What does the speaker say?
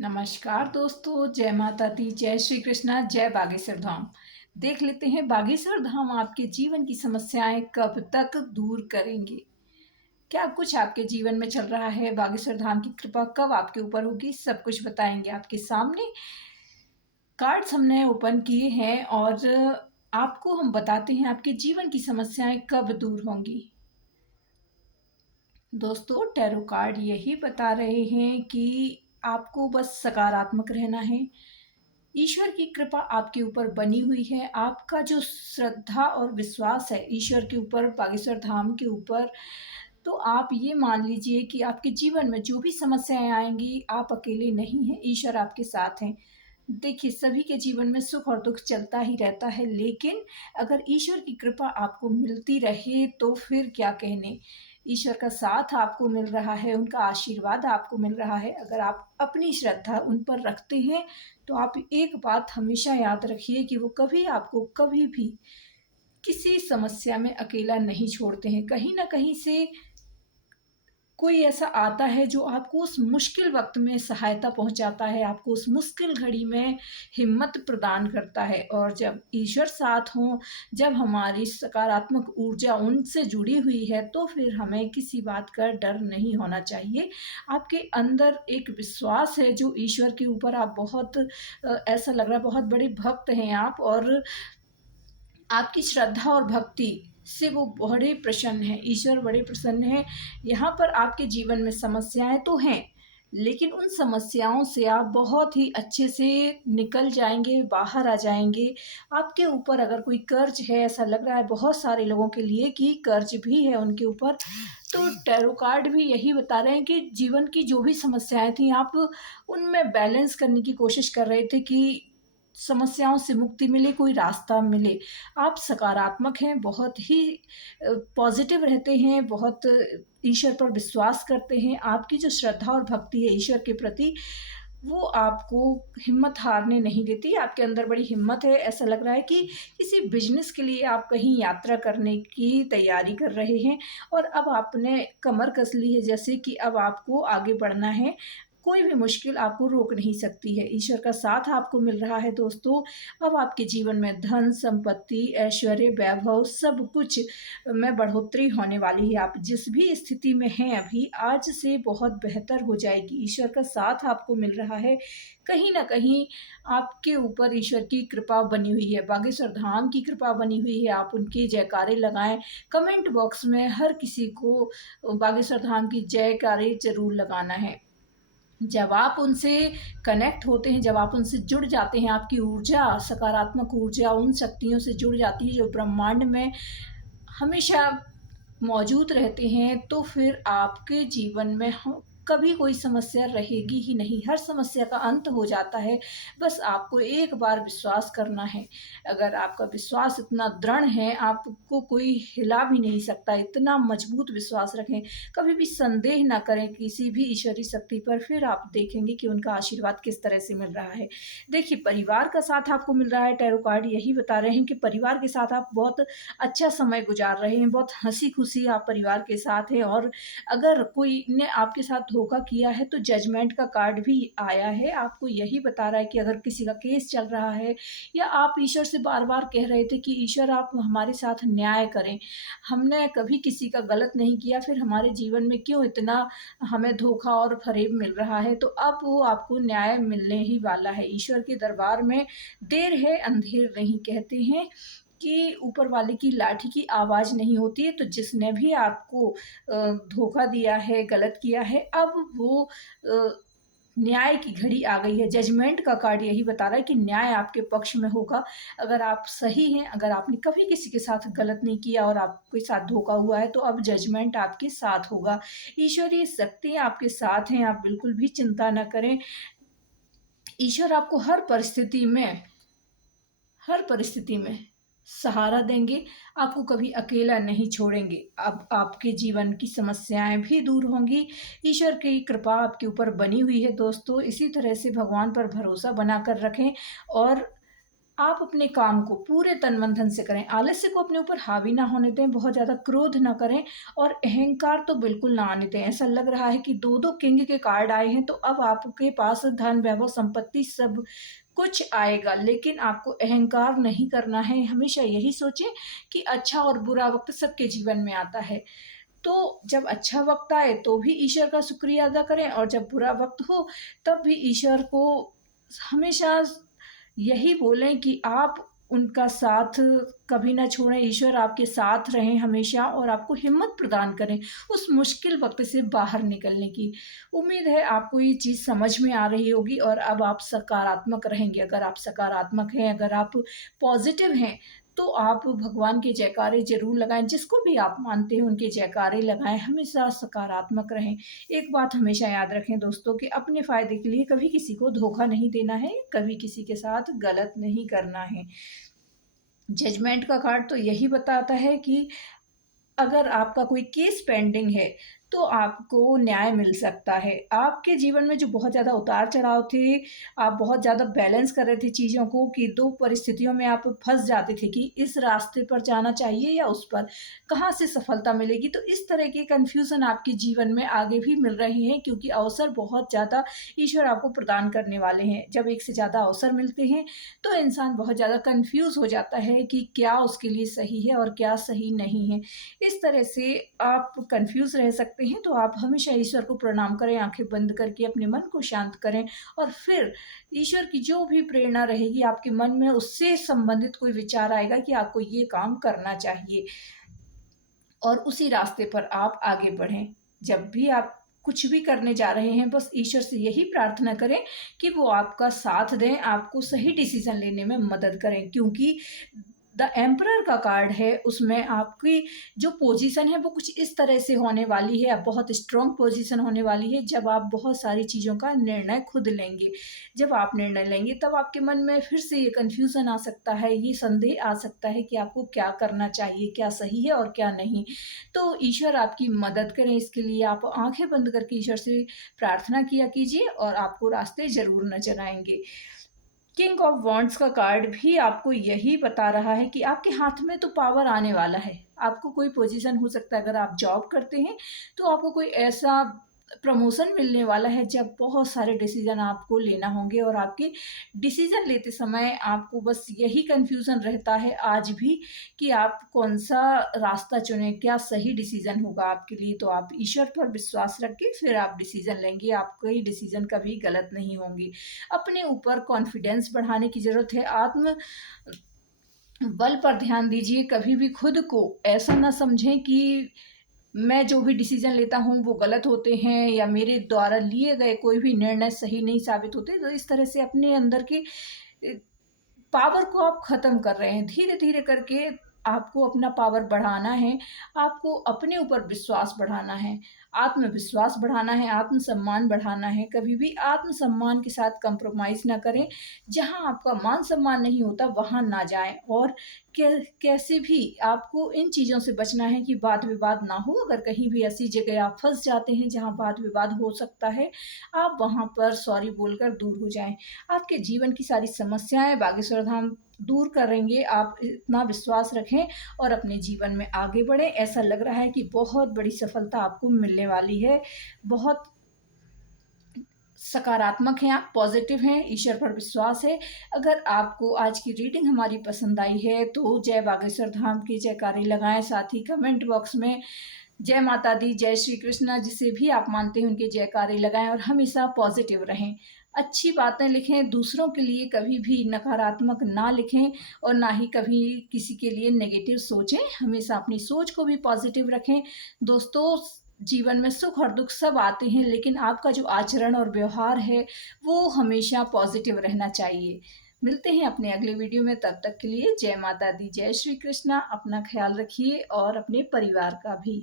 नमस्कार दोस्तों, जय माता दी, जय श्री कृष्णा, जय बागेश्वर धाम। देख लेते हैं बागेश्वर धाम आपके जीवन की समस्याएं कब तक दूर करेंगे। क्या कुछ आपके जीवन में चल रहा है? बागेश्वर धाम की कृपा कब आपके ऊपर होगी? सब कुछ बताएंगे आपके सामने। कार्ड्स हमने ओपन किए हैं और आपको हम बताते हैं आपके जीवन की समस्याएं कब दूर होंगी। दोस्तों, टैरो कार्ड यही बता रहे हैं कि आपको बस सकारात्मक रहना है। ईश्वर की कृपा आपके ऊपर बनी हुई है। आपका जो श्रद्धा और विश्वास है ईश्वर के ऊपर, बागेश्वर धाम के ऊपर, तो आप ये मान लीजिए कि आपके जीवन में जो भी समस्याएँ आएँगी, आप अकेले नहीं हैं, ईश्वर आपके साथ हैं। देखिए, सभी के जीवन में सुख और दुःख चलता ही रहता है, लेकिन अगर ईश्वर की कृपा आपको मिलती रहे, तो फिर क्या कहने। ईश्वर का साथ आपको मिल रहा है, उनका आशीर्वाद आपको मिल रहा है। अगर आप अपनी श्रद्धा उन पर रखते हैं, तो आप एक बात हमेशा याद रखिए कि वो कभी आपको कभी भी किसी समस्या में अकेला नहीं छोड़ते हैं। कहीं न कहीं से कोई ऐसा आता है जो आपको उस मुश्किल वक़्त में सहायता पहुँचाता है, आपको उस मुश्किल घड़ी में हिम्मत प्रदान करता है। और जब ईश्वर साथ हों, जब हमारी सकारात्मक ऊर्जा उनसे जुड़ी हुई है, तो फिर हमें किसी बात का डर नहीं होना चाहिए। आपके अंदर एक विश्वास है जो ईश्वर के ऊपर आप बहुत ऐसा लग रहा है बहुत बड़े भक्त हैं आप, और आपकी श्रद्धा और भक्ति से वो बड़े प्रसन्न हैं, ईश्वर बड़े प्रसन्न हैं। यहाँ पर आपके जीवन में समस्याएँ तो हैं, लेकिन उन समस्याओं से आप बहुत ही अच्छे से निकल जाएँगे, बाहर आ जाएँगे। आपके ऊपर अगर कोई कर्ज़ है, ऐसा लग रहा है बहुत सारे लोगों के लिए कि कर्ज़ भी है उनके ऊपर, तो टैरो कार्ड भी यही बता रहे हैं कि जीवन की जो भी समस्याएँ थी, आप उनमें बैलेंस करने की कोशिश कर रहे थे कि समस्याओं से मुक्ति मिले, कोई रास्ता मिले। आप सकारात्मक हैं, बहुत ही पॉज़िटिव रहते हैं, बहुत ईश्वर पर विश्वास करते हैं। आपकी जो श्रद्धा और भक्ति है ईश्वर के प्रति, वो आपको हिम्मत हारने नहीं देती। आपके अंदर बड़ी हिम्मत है। ऐसा लग रहा है कि किसी बिज़नेस के लिए आप कहीं यात्रा करने की तैयारी कर रहे हैं और अब आपने कमर कस ली है, जैसे कि अब आपको आगे बढ़ना है। कोई भी मुश्किल आपको रोक नहीं सकती है। ईश्वर का साथ आपको मिल रहा है दोस्तों। अब आपके जीवन में धन, संपत्ति, ऐश्वर्य, वैभव सब कुछ में बढ़ोतरी होने वाली है। आप जिस भी स्थिति में हैं अभी, आज से बहुत बेहतर हो जाएगी। ईश्वर का साथ आपको मिल रहा है। कहीं न कहीं आपके ऊपर ईश्वर की कृपा बनी हुई है, बागेश्वर धाम की कृपा बनी हुई है। आप उनके जयकारे लगाएँ। कमेंट बॉक्स में हर किसी को बागेश्वर धाम की जयकारे ज़रूर लगाना है। जब आप उनसे कनेक्ट होते हैं, जब आप उनसे जुड़ जाते हैं, आपकी ऊर्जा, सकारात्मक ऊर्जा उन शक्तियों से जुड़ जाती है जो ब्रह्मांड में हमेशा मौजूद रहते हैं, तो फिर आपके जीवन में ह कभी कोई समस्या रहेगी ही नहीं, हर समस्या का अंत हो जाता है। बस आपको एक बार विश्वास करना है। अगर आपका विश्वास इतना दृढ़ है, आपको कोई हिला भी नहीं सकता, इतना मजबूत विश्वास रखें, कभी भी संदेह ना करें किसी भी ईश्वरीय शक्ति पर, फिर आप देखेंगे कि उनका आशीर्वाद किस तरह से मिल रहा है। देखिए, परिवार का साथ आपको मिल रहा है, टैरो कार्ड यही बता रहे हैं कि परिवार के साथ आप बहुत अच्छा समय गुजार रहे हैं, बहुत हँसी-खुशी आप परिवार के साथ हैं, और अगर कोई ने आपके साथ धोखा किया है तो जजमेंट का कार्ड भी आया है। आपको यही बता रहा है कि अगर किसी का केस चल रहा है या आप ईश्वर से बार-बार कह रहे थे कि ईश्वर आप हमारे साथ न्याय करें, हमने कभी किसी का गलत नहीं किया, फिर हमारे जीवन में क्यों इतना हमें धोखा और फ़रेब मिल रहा है, तो अब वो आपको न्याय मिलने ही वाला है। ईश्वर के दरबार में देर है अंधेर नहीं, कहते हैं कि ऊपर वाले की लाठी की आवाज़ नहीं होती है। तो जिसने भी आपको धोखा दिया है, गलत किया है, अब वो अ, न्याय की घड़ी आ गई है। जजमेंट का कार्ड यही बता रहा है कि न्याय आपके पक्ष में होगा। अगर आप सही हैं, अगर आपने कभी किसी के साथ गलत नहीं किया और आपके साथ धोखा हुआ है, तो अब जजमेंट आपके साथ होगा। ईश्वरीय शक्तियाँ आपके साथ हैं, आप बिल्कुल भी चिंता ना करें। ईश्वर आपको हर परिस्थिति में सहारा देंगे, आपको कभी अकेला नहीं छोड़ेंगे। अब आपके जीवन की समस्याएँ भी दूर होंगी, ईश्वर की कृपा आपके ऊपर बनी हुई है दोस्तों। इसी तरह से भगवान पर भरोसा बनाकर रखें और आप अपने काम को पूरे तन-मन-धन से करें, आलस्य को अपने ऊपर हावी ना होने दें, बहुत ज़्यादा क्रोध ना करें और अहंकार तो बिल्कुल ना आने दें। ऐसा लग रहा है कि 2-2 किंग के कार्ड आए हैं, तो अब आपके पास धन, वैभव, संपत्ति सब कुछ आएगा, लेकिन आपको अहंकार नहीं करना है। हमेशा यही सोचें कि अच्छा और बुरा वक़्त सबके जीवन में आता है। तो जब अच्छा वक़्त आए, तो भी ईश्वर का शुक्रिया अदा करें और जब बुरा वक़्त हो, तब भी ईश्वर को हमेशा यही बोलें कि आप उनका साथ कभी ना छोड़ें, ईश्वर आपके साथ रहें हमेशा और आपको हिम्मत प्रदान करें, उस मुश्किल वक़्त से बाहर निकलने की। उम्मीद है आपको ये चीज़ समझ में आ रही होगी और अब आप सकारात्मक रहेंगे। अगर आप सकारात्मक हैं, अगर आप पॉज़िटिव हैं, तो आप भगवान के जयकारे ज़रूर लगाएँ, जिसको भी आप मानते हैं उनके जयकारे लगाएँ, हमेशा सकारात्मक रहें। एक बात हमेशा याद रखें दोस्तों कि अपने फ़ायदे के लिए कभी किसी को धोखा नहीं देना है, कभी किसी के साथ गलत नहीं करना है। जजमेंट का कार्ड तो यही बताता है कि अगर आपका कोई केस पेंडिंग है, तो आपको न्याय मिल सकता है। आपके जीवन में जो बहुत ज़्यादा उतार-चढ़ाव थे, आप बहुत ज़्यादा बैलेंस कर रहे थे चीज़ों को कि 2 परिस्थितियों में आप फँस जाते थे कि इस रास्ते पर जाना चाहिए या उस पर, कहाँ से सफलता मिलेगी? तो इस तरह के कन्फ्यूज़न आपके जीवन में आगे भी मिल रहे हैं क्योंकि अवसर बहुत ज़्यादा ईश्वर आपको प्रदान करने वाले हैं। जब एक से ज़्यादा अवसर मिलते हैं, तो इंसान बहुत ज़्यादा कन्फ्यूज़ हो जाता है कि क्या उसके लिए सही है और क्या सही नहीं है। इस तरह से आप कन्फ्यूज़ रह सकते हैं, तो आप हमेशा ईश्वर को प्रणाम करें, आँखें बंद करके अपने मन को शांत करें और फिर ईश्वर की जो भी प्रेरणा रहेगी आपके मन में, उससे संबंधित कोई विचार आएगा कि आपको ये काम करना चाहिए और उसी रास्ते पर आप आगे बढ़ें। जब भी आप कुछ भी करने जा रहे हैं, बस ईश्वर से यही प्रार्थना करें कि वो आपका साथ दें, आपको सही डिसीज़न लेने में मदद करें क्योंकि द एम्परर का कार्ड है, उसमें आपकी जो पोज़ीशन है वो कुछ इस तरह से होने वाली है, अब बहुत स्ट्रॉन्ग पोज़ीशन होने वाली है जब आप बहुत सारी चीज़ों का निर्णय खुद लेंगे। जब आप निर्णय लेंगे तब आपके मन में फिर से ये कन्फ्यूज़न आ सकता है, ये संदेह आ सकता है कि आपको क्या करना चाहिए, क्या सही है और क्या नहीं। तो ईश्वर आपकी मदद करें, इसके लिए आप आँखें बंद करके ईश्वर से प्रार्थना किया कीजिए और आपको रास्ते ज़रूर नज़र आएँगे। किंग ऑफ वॉन्ड्स का कार्ड भी आपको यही बता रहा है कि आपके हाथ में तो पावर आने वाला है। आपको कोई पोज़ीशन हो सकता है अगर आप जॉब करते हैं, तो आपको कोई ऐसा प्रमोशन मिलने वाला है जब बहुत सारे डिसीज़न आपको लेना होंगे और आपके डिसीज़न लेते समय आपको बस यही कन्फ्यूज़न रहता है आज भी कि आप कौन-सा रास्ता चुनें, क्या सही डिसीज़न होगा आपके लिए। तो आप ईश्वर पर विश्वास रख के फिर आप डिसीज़न लेंगे, आपके डिसीज़न कभी गलत नहीं होंगे। अपने ऊपर कॉन्फिडेंस बढ़ाने की ज़रूरत है, आत्म बल पर ध्यान दीजिए, कभी भी खुद को ऐसा ना समझें कि मैं जो भी डिसीज़न लेता हूँ वो गलत होते हैं या मेरे द्वारा लिए गए कोई भी निर्णय सही नहीं साबित होते। तो इस तरह से अपने अंदर की अ, पावर को आप ख़त्म कर रहे हैं। धीरे-धीरे करके आपको अपना पावर बढ़ाना है, आपको अपने ऊपर विश्वास बढ़ाना है, आत्मविश्वास बढ़ाना है, आत्मसम्मान बढ़ाना है। कभी भी आत्मसम्मान के साथ कॉम्प्रोमाइज़ ना करें। जहाँ आपका मान-सम्मान नहीं होता, वहाँ ना जाएँ और कैसे भी आपको इन चीज़ों से बचना है कि वाद-विवाद ना हो। अगर कहीं भी ऐसी जगह आप फँस जाते हैं, जहाँ वाद-विवाद हो सकता है, आप वहाँ पर सॉरी बोलकर दूर हो जाएँ। आपके जीवन की सारी समस्याएँ बागेश्वर धाम दूर करेंगे, आप इतना विश्वास रखें और अपने जीवन में आगे बढ़ें। ऐसा लग रहा है कि बहुत बड़ी सफलता आपको मिलने वाली है। बहुत सकारात्मक हैं आप, पॉज़िटिव हैं, ईश्वर पर विश्वास है। अगर आपको आज की रीडिंग हमारी पसंद आई है, तो जय बागेश्वर धाम के जयकारे लगाएँ, साथ ही कमेंट बॉक्स में जय माता दी, जय श्री कृष्णा जिसे भी आप मानते हैं उनके जयकारे लगाएँ और हमेशा पॉज़िटिव रहें। अच्छी बातें लिखें, दूसरों के लिए कभी भी नकारात्मक ना लिखें और ना ही कभी किसी के लिए नेगेटिव सोचें। हमेशा अपनी सोच को भी पॉज़िटिव रखें। दोस्तों, जीवन में सुख और दुःख सब आते हैं, लेकिन आपका जो आचरण और व्यवहार है, वो हमेशा पॉज़िटिव रहना चाहिए। मिलते हैं अपने अगले वीडियो में, तब तक के लिए जय माता दी, जय श्री कृष्णा। अपना ख़्याल रखिए और अपने परिवार का भी।